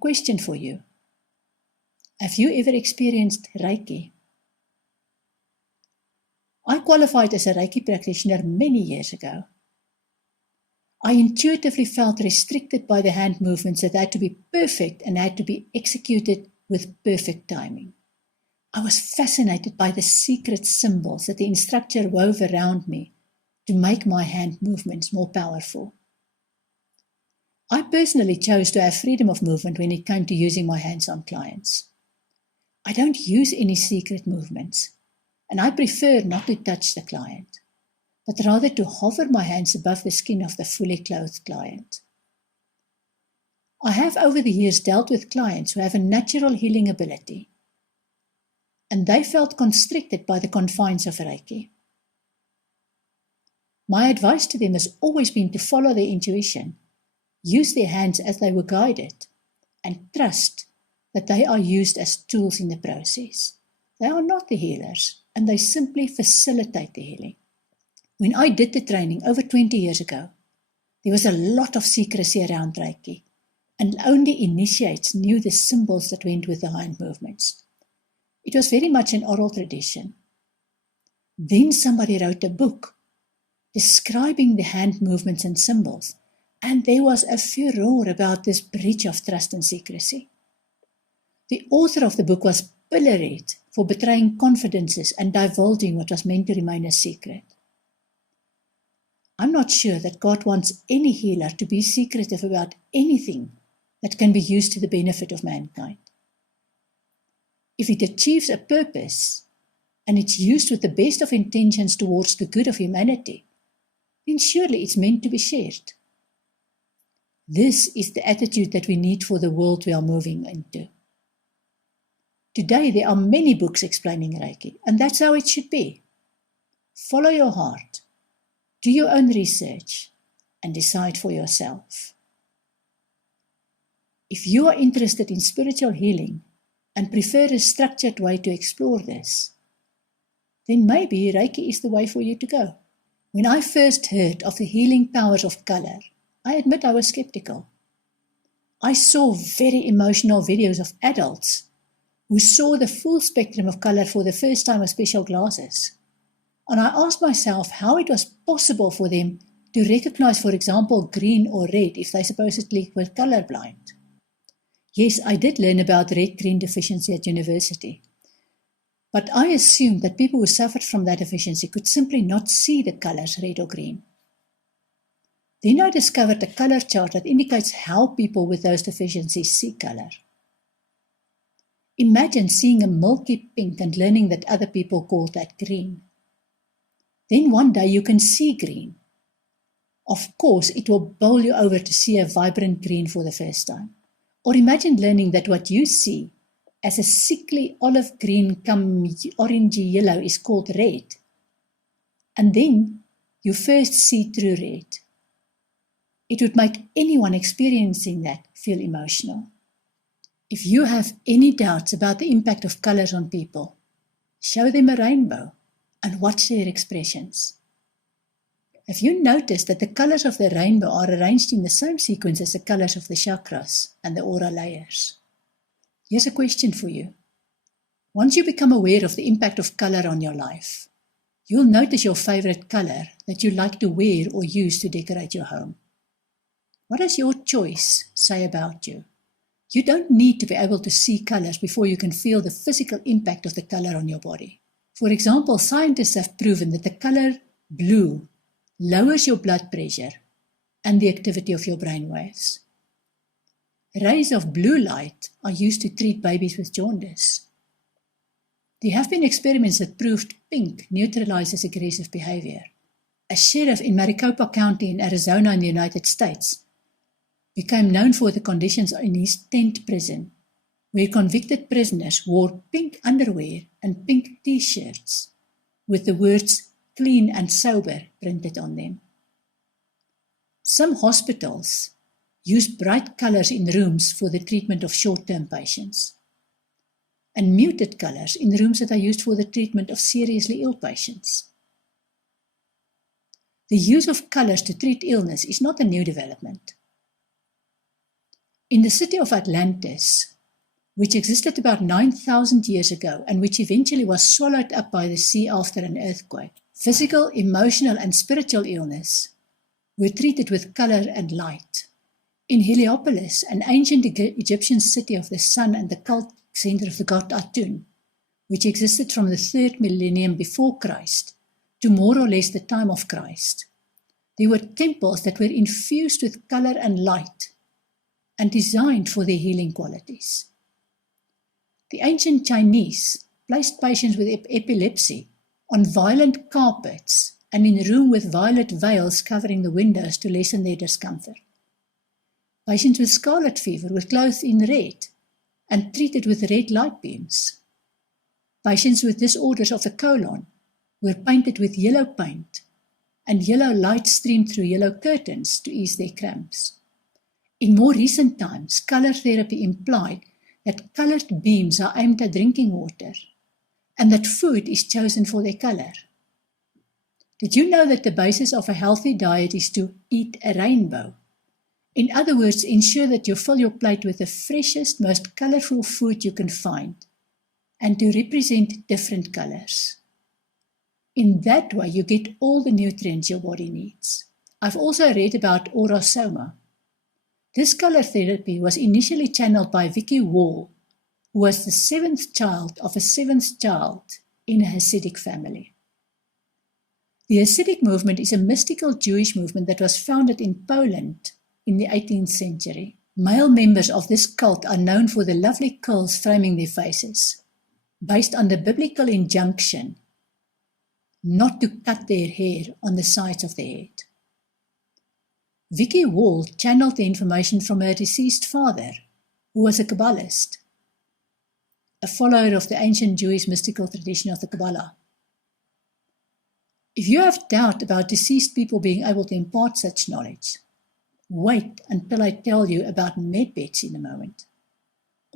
question for you. Have you ever experienced Reiki? I qualified as a Reiki practitioner many years ago. I intuitively felt restricted by the hand movements that had to be perfect and had to be executed with perfect timing. I was fascinated by the secret symbols that the instructor wove around me to make my hand movements more powerful. I personally chose to have freedom of movement when it came to using my hands on clients. I don't use any secret movements, and I prefer not to touch the client, but rather to hover my hands above the skin of the fully clothed client. I have over the years dealt with clients who have a natural healing ability, and they felt constricted by the confines of Reiki. My advice to them has always been to follow their intuition, use their hands as they were guided, and trust that they are used as tools in the process. They are not the healers, and they simply facilitate the healing. When I did the training over 20 years ago, there was a lot of secrecy around Reiki, and only initiates knew the symbols that went with the hand movements. It was very much an oral tradition. Then somebody wrote a book describing the hand movements and symbols, and there was a furor about this breach of trust and secrecy. The author of the book was pilloried for betraying confidences and divulging what was meant to remain a secret. I'm not sure that God wants any healer to be secretive about anything that can be used to the benefit of mankind. If it achieves a purpose and it's used with the best of intentions towards the good of humanity, then surely it's meant to be shared. This is the attitude that we need for the world we are moving into. Today there are many books explaining Reiki, and that's how it should be. Follow your heart, do your own research, and decide for yourself. If you are interested in spiritual healing and prefer a structured way to explore this, then maybe Reiki is the way for you to go. When I first heard of the healing powers of color, I admit I was skeptical. I saw very emotional videos of adults who saw the full spectrum of color for the first time with special glasses. And I asked myself how it was possible for them to recognize, for example, green or red if they supposedly were colorblind. Yes, I did learn about red-green deficiency at university, but I assumed that people who suffered from that deficiency could simply not see the colors red or green. Then I discovered a color chart that indicates how people with those deficiencies see color. Imagine seeing a milky pink and learning that other people call that green. Then one day you can see green. Of course, it will bowl you over to see a vibrant green for the first time. Or imagine learning that what you see as a sickly olive green come orangey yellow is called red. And then you first see true red. It would make anyone experiencing that feel emotional. If you have any doubts about the impact of colors on people, show them a rainbow and watch their expressions. Have you noticed that the colors of the rainbow are arranged in the same sequence as the colors of the chakras and the aura layers? Here's a question for you. Once you become aware of the impact of color on your life, you'll notice your favorite color that you like to wear or use to decorate your home. What does your choice say about you? You don't need to be able to see colors before you can feel the physical impact of the color on your body. For example, scientists have proven that the color blue lowers your blood pressure and the activity of your brainwaves. Rays of blue light are used to treat babies with jaundice. There have been experiments that proved pink neutralizes aggressive behavior. A sheriff in Maricopa County in Arizona in the United States became known for the conditions in his tent prison, where convicted prisoners wore pink underwear and pink t-shirts with the words clean and sober printed on them. Some hospitals use bright colors in rooms for the treatment of short-term patients, and muted colors in rooms that are used for the treatment of seriously ill patients. The use of colors to treat illness is not a new development. In the city of Atlantis, which existed about 9,000 years ago and which eventually was swallowed up by the sea after an earthquake, physical, emotional, and spiritual illness were treated with color and light. In Heliopolis, an ancient Egyptian city of the sun and the cult center of the god Atun, which existed from the 3rd millennium before Christ to more or less the time of Christ, there were temples that were infused with color and light and designed for their healing qualities. The ancient Chinese placed patients with epilepsy on violent carpets and in a room with violet veils covering the windows to lessen their discomfort. Patients with scarlet fever were clothed in red and treated with red light beams. Patients with disorders of the colon were painted with yellow paint, and yellow light streamed through yellow curtains to ease their cramps. In more recent times, color therapy implied that colored beams are aimed at drinking water, and that food is chosen for their color. Did you know that the basis of a healthy diet is to eat a rainbow? In other words, ensure that you fill your plate with the freshest, most colorful food you can find, and to represent different colors. In that way, you get all the nutrients your body needs. I've also read about Aurosoma. This color therapy was initially channeled by Vicky Wall, who was the 7th child of a 7th child in a Hasidic family. The Hasidic movement is a mystical Jewish movement that was founded in Poland in the 18th century. Male members of this cult are known for the lovely curls framing their faces, based on the biblical injunction not to cut their hair on the sides of their head. Vicky Wall channeled the information from her deceased father, who was a Kabbalist, a follower of the ancient Jewish mystical tradition of the Kabbalah. If you have doubt about deceased people being able to impart such knowledge, wait until I tell you about medbeds in a moment.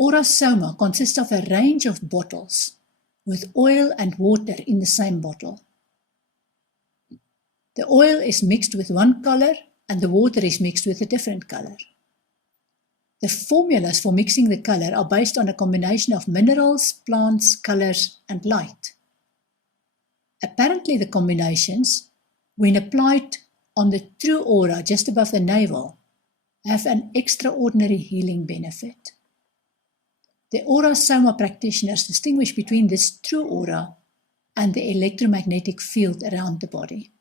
Aurosoma consists of a range of bottles with oil and water in the same bottle. The oil is mixed with one color and the water is mixed with a different color. The formulas for mixing the color are based on a combination of minerals, plants, colors, and light. Apparently the combinations, when applied on the true aura just above the navel, have an extraordinary healing benefit. The Aurosoma practitioners distinguish between this true aura and the electromagnetic field around the body.